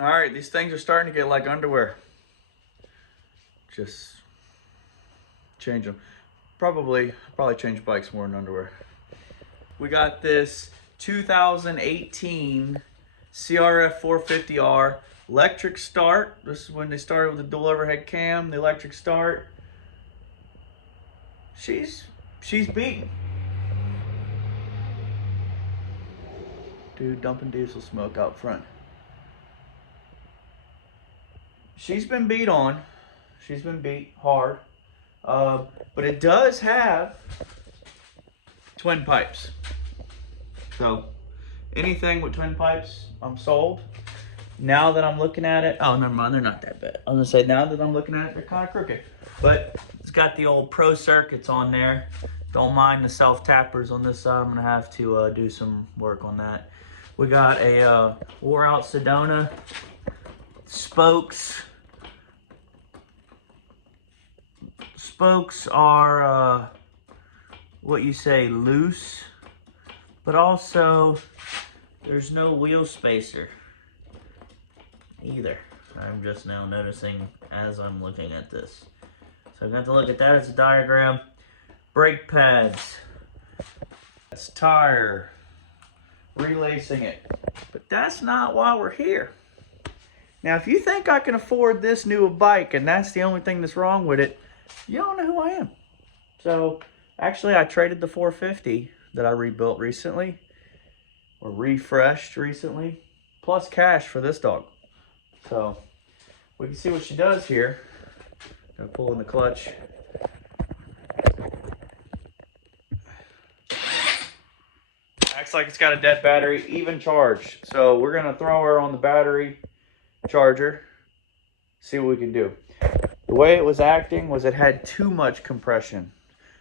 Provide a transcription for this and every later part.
All right, these things are starting to get like underwear. Just change them. Probably change bikes more than underwear. We got this 2018 CRF250R electric start. This is when they started with the dual overhead cam, the electric start. She's beaten. Dude dumping diesel smoke out front. She's been beat on. She's been beat hard. But it does have twin pipes. So anything with twin pipes, I'm sold. Now that I'm looking at it, oh, never mind, they're not that bad. I was gonna say, now that I'm looking at it, they're kind of crooked. But it's got the old pro circuits on there. Don't mind the self tappers on this side. I'm gonna have to do some work on that. We got a wore out Sedona spokes. Spokes are what you say, loose, but also there's no wheel spacer either. I'm just now noticing as I'm looking at this. So I'm going to look at that as a diagram. Brake pads. That's tire. Relacing it. But that's not why we're here. Now, if you think I can afford this new bike and that's the only thing that's wrong with it, you don't know who I am. So, actually, I traded the 450 that I rebuilt recently, or refreshed recently, plus cash for this dog. So, we can see what she does here. Gonna pull in the clutch. Acts like it's got a dead battery, even charged. So, we're gonna throw her on the battery charger, see what we can do. The way it was acting was it had too much compression.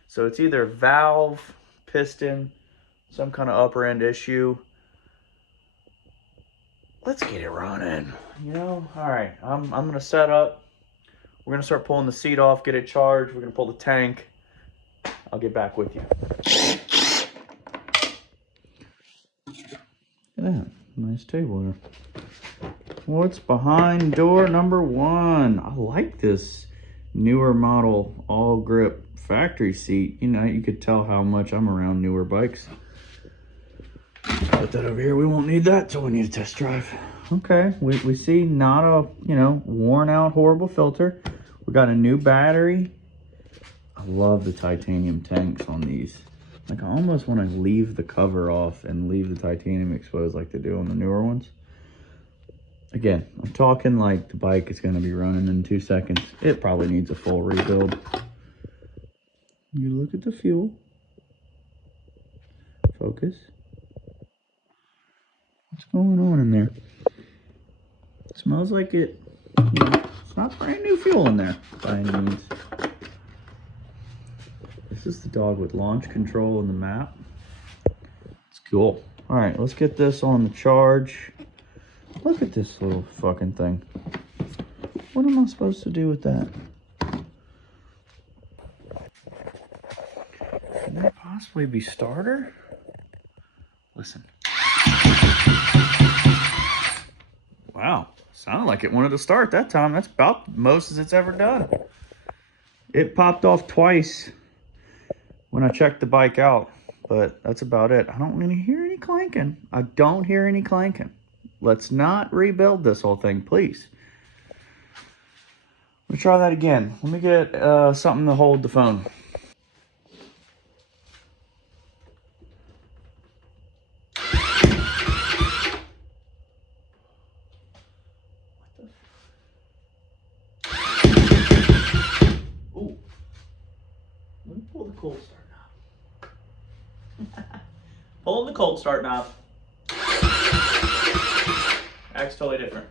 So it's either valve, piston, some kind of upper end issue. Let's get it running, you know? All right, I'm gonna set up. We're gonna start pulling the seat off, get it charged. We're gonna pull the tank. I'll get back with you. Look at that, nice table there. What's behind door number 1? I like this newer model all grip factory seat. You know, you could tell how much I'm around newer bikes. Put that over here. We won't need that till we need a test drive. Okay, we see not a, you know, worn out horrible filter. We got a new battery. I love the titanium tanks on these. Like, I almost want to leave the cover off and leave the titanium exposed like they do on the newer ones. Again, I'm talking like the bike is going to be running in 2 seconds. It probably needs a full rebuild. You look at the fuel. Focus. What's going on in there? It smells like it, you know, it's not brand new fuel in there by any means. This is the dog with launch control and the map. It's cool. All right, let's get this on the charge. Look at this little fucking thing. What am I supposed to do with that? Can that possibly be starter? Listen. Wow, sounded like it wanted to start that time. That's about the most as it's ever done. It popped off twice when I checked the bike out, but that's about it. I don't really hear any clanking. I don't hear any clanking. Let's not rebuild this whole thing, please. Let me try that again. Let me get something to hold the phone. Ooh. Let me pull the cold start knob. Pull the cold start knob. Acts totally different.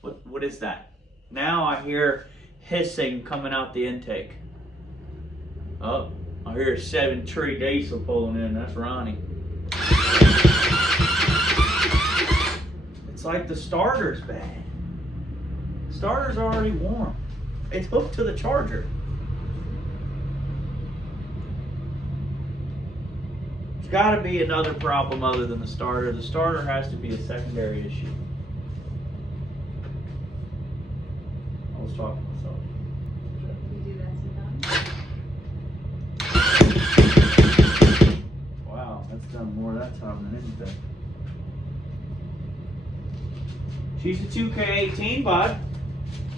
What is that? Now I hear hissing coming out the intake. Oh, I hear a 7-tree diesel pulling in. That's Ronnie. It's like the starter's bad. The starter's already warm. It's hooked to the charger. There's got to be another problem other than the starter. The starter has to be a secondary issue. was talking to myself. You do that sometimes? Wow, that's done more that time than anything. She's a 2K18, bud.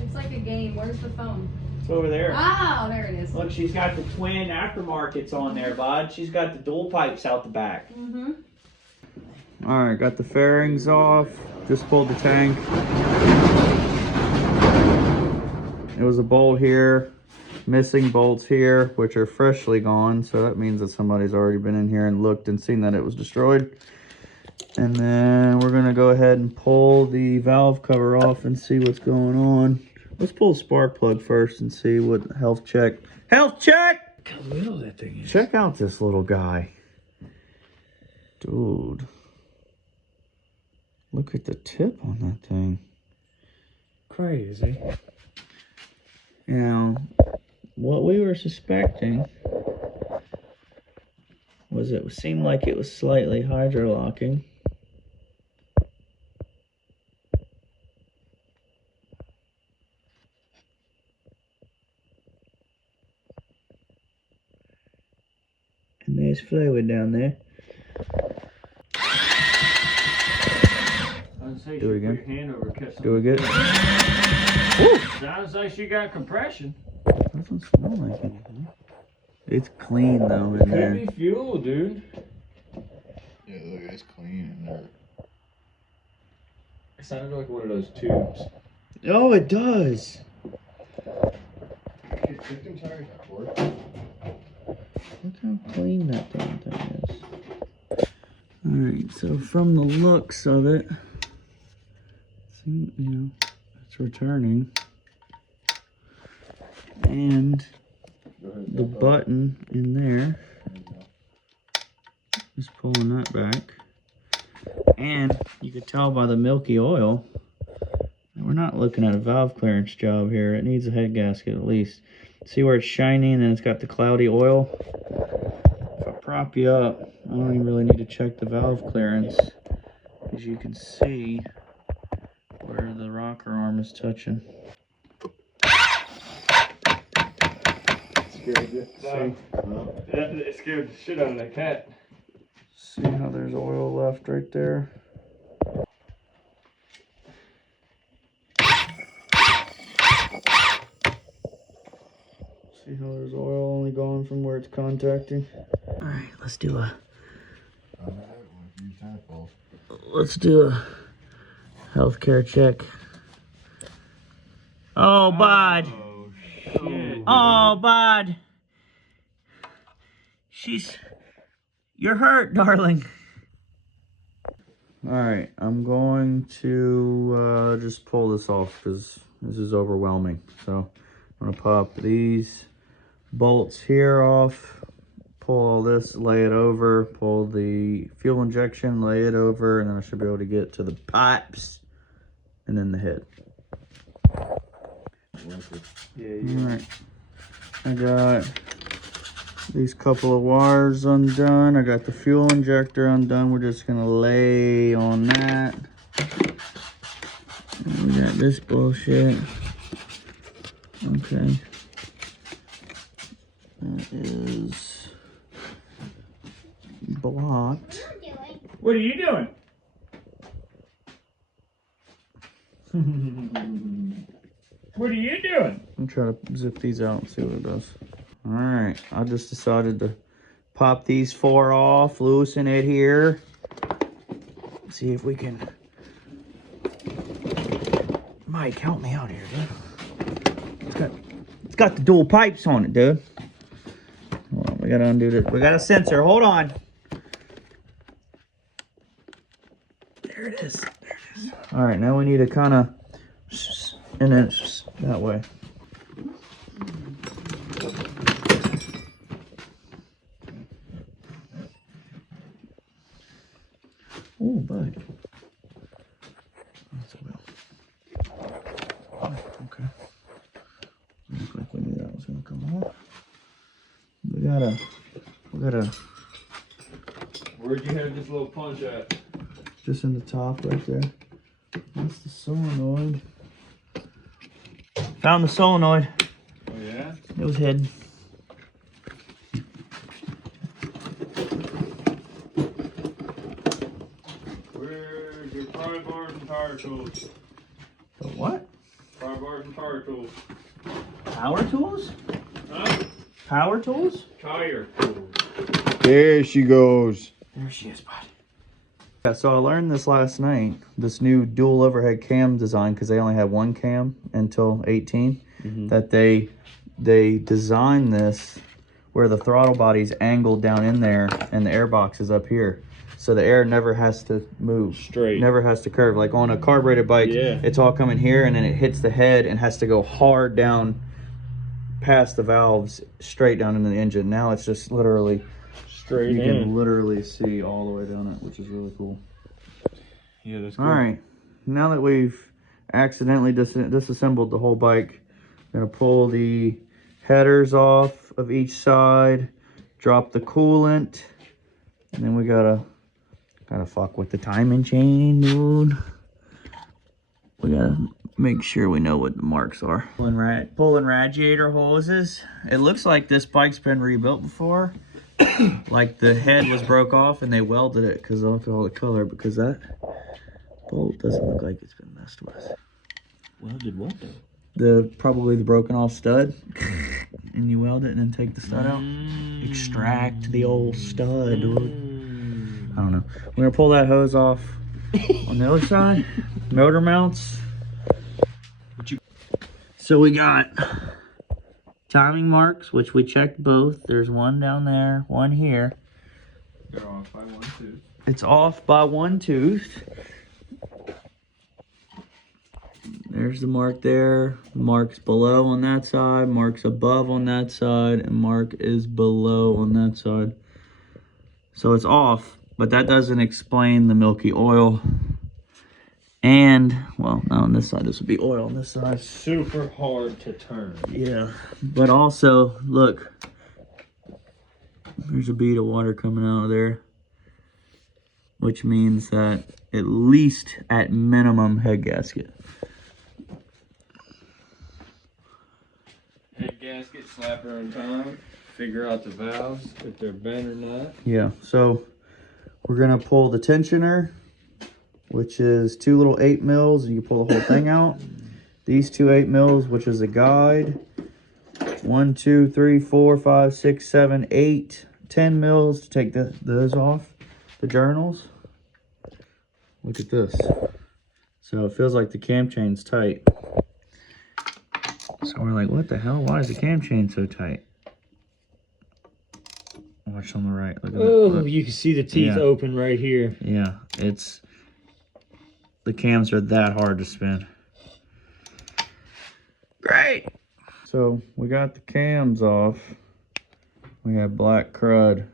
It's like a game. Where's the phone? It's over there. Oh, there it is. Look, she's got the twin aftermarkets on there, bud. She's got the dual pipes out the back. Mm-hmm. Alright, got the fairings off. Just pulled the tank. It was a bolt here. Missing bolts here, which are freshly gone. So that means that somebody's already been in here and looked and seen that it was destroyed. And then we're going to go ahead and pull the valve cover off and see what's going on. Let's pull the spark plug first and see what health check. Health check! How little that thing is. Check out this little guy. Dude. Look at the tip on that thing. Crazy. Now, what we were suspecting was it seemed like it was slightly hydrolocking. And there's fluid down there. Do it again. Put your hand over, catch Do it again. Sounds like she got compression. Doesn't smell like anything. It's clean though in there. Could be fuel, dude. Yeah, look, it's clean in there. It sounded like one of those tubes. Oh, it does. Check them tires out for it. Look how clean that damn thing is. Alright, so from the looks of it, see, you know, it's returning. And the button in there is pulling that back. And you can tell by the milky oil that we're not looking at a valve clearance job here. It needs a head gasket at least. See where it's shiny and then it's got the cloudy oil? If I prop you up, I don't even really need to check the valve clearance, because you can see where the rocker arm is touching. Scared you. It scared the shit out of that cat. See how there's oil left right there? See how there's oil only going from where it's contacting? Alright, let's do a healthcare check. Oh, bud. Oh, shit. Oh, bud. You're hurt, darling. Alright, I'm going to just pull this off because this is overwhelming. So I'm going to pop these bolts here off, pull all this, lay it over, pull the fuel injection, lay it over, and then I should be able to get to the pipes and then the head. Alright, I got these couple of wires undone. I got the fuel injector undone. We're just gonna lay on that. And we got this bullshit. Okay. That is blocked. What are you doing? What are you doing? I'm trying to zip these out and see what it does. Alright, I just decided to pop these four off, loosen it here. See if we can... Mike, help me out here, dude. It's got the dual pipes on it, dude. Hold on, we gotta undo this. We got a sensor, hold on. There it is, there it is. Alright, now we need to kind of... And then that way. Oh, bud. That's a wheel. Oh, okay. Looks like we knew that was gonna come off. We gotta. Where'd you have this little punch at? Just in the top right there. That's the solenoid. Found the solenoid. Oh yeah? It was hidden. Where's your pry bars and power tools? The what? Pry bars and power tools. Power tools? Huh? Power tools? Tire tools. There she goes. There she is, bud. Yeah, so I learned this last night, this new dual overhead cam design, because they only had one cam until 18, that they designed this where the throttle body's angled down in there and the air box is up here. So the air never has to move. Straight. Never has to curve. Like on a carbureted bike, Yeah. it's all coming here and then it hits the head and has to go hard down past the valves straight down into the engine. Now it's just literally Straight you in. can literally see all the way down it, which is really cool. Yeah, that's All good. right, now that we've accidentally disassembled the whole bike, I'm gonna pull the headers off of each side, drop the coolant, and then we gotta fuck with the timing chain, dude. We gotta make sure we know what the marks are. Pulling radiator hoses. It looks like this bike's been rebuilt before. Like the head was broke off and they welded it because look at all the color, because that bolt doesn't look like it's been messed with. Welded what though? Probably the broken off stud. And you weld it and then take the stud out. Extract the old stud, dude. I don't know. We're gonna pull that hose off on the other side. Motor mounts. So we got timing marks, which we checked both. There's one down there, one here. They're off by 1 tooth. It's off by 1 tooth. There's the mark there. Mark's below on that side. Mark's above on that side. And mark is below on that side. So it's off, but that doesn't explain the milky oil. And, well, not on this side. This would be oil on this side. Super hard to turn. Yeah. But also, look. There's a bead of water coming out of there. Which means that at least, at minimum, head gasket. Head gasket, slapper in time. Figure out the valves, if they're bent or not. Yeah, so we're gonna pull the tensioner, which is 2 little 8 mils, and you can pull the whole thing out. These 2 8 mils, which is a guide. 1, 2, 3, 4, 5, 6, 7, 8, 10 mils to take those off the journals. Look at this. So it feels like the cam chain's tight. So we're like, what the hell? Why is the cam chain so tight? Watch on the right. Look at Oh, that. you can see the teeth open right here. Yeah, the cams are that hard to spin. Great. So we got the cams off. We have black crud.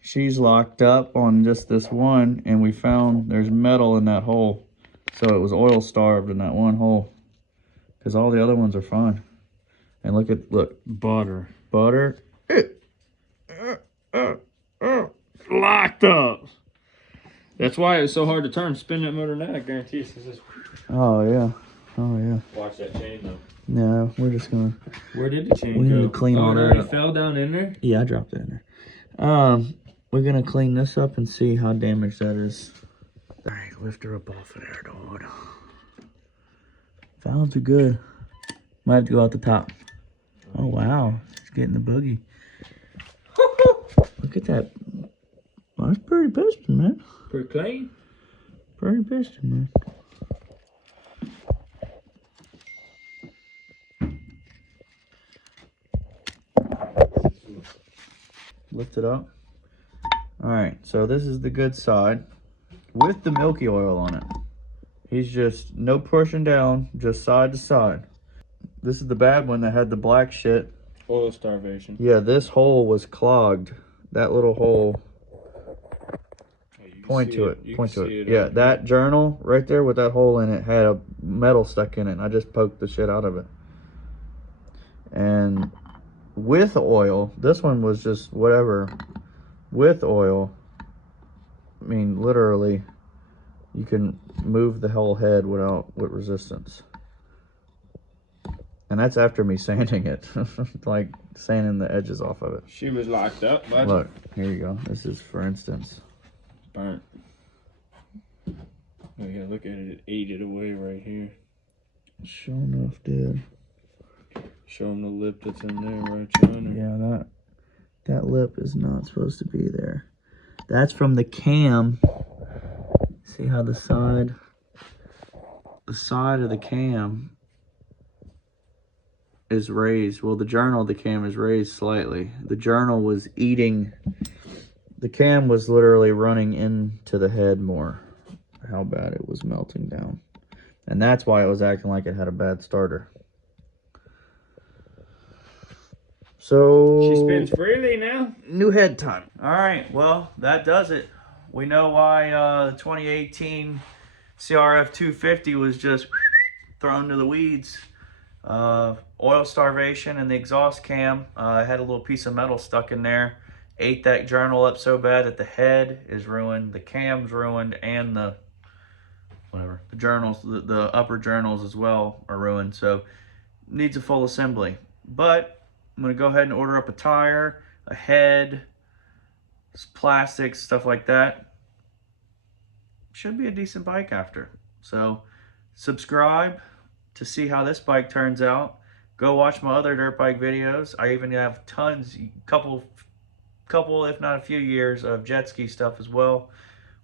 She's locked up on just this one, and we found there's metal in that hole. So it was oil starved in that one hole. Because all the other ones are fine. And look. Butter. Locked up. That's why it was so hard to turn. Spin that motor now, I guarantee you. Oh yeah. Watch that chain though. No, we're just gonna. Where did the chain We go? need to clean all that it up. fell down in there? Yeah, I dropped it in there. We're gonna clean this up and see how damaged that is. All right, lift her up off of there, dude. Valves are good. Might have to go out the top. Oh wow, it's getting the boogie. Look at that. Well, that's pretty piston, man. Pretty clean. Pretty piston, man. Lift it up. All right, so this is the good side with the milky oil on it. He's just no pushing down, just side to side. This is the bad one that had the black shit. Oil starvation. Yeah, this hole was clogged. That little hole. Point to it. Point to it. Yeah, that journal right there with that hole in it had a metal stuck in it. And I just poked the shit out of it. And with oil, this one was just whatever. With oil, I mean, literally, you can move the whole head with resistance. And that's after me sanding it. Like sanding the edges off of it. She was locked up, but Look, here you go. This is for instance. burnt. Oh yeah, look at it. It ate it away right here. Sure enough, dude. Show them the lip that's in there, right, John? Yeah, that lip is not supposed to be there. That's from the cam. See how the side of the cam is raised. Well, the journal of the cam is raised slightly. The journal was eating, the cam was literally running into the head more. How bad it was melting down. And that's why it was acting like it had a bad starter. So She spins freely now. new head time. All right, well, that does it. We know why the 2018 CRF250 was just thrown to the weeds. Oil starvation and the exhaust cam had a little piece of metal stuck in there. Ate that journal up so bad that the head is ruined, the cam's ruined, and the journals, the upper journals as well are ruined. So needs a full assembly. But I'm gonna go ahead and order up a tire, a head, plastics, stuff like that. Should be a decent bike after. So subscribe to see how this bike turns out. Go watch my other dirt bike videos. I even have tons, couple if not a few years of jet ski stuff as well.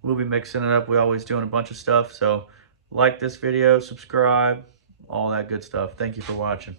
We'll be mixing it up. We're always doing a bunch of stuff. So like this video, subscribe, all that good stuff. Thank you for watching.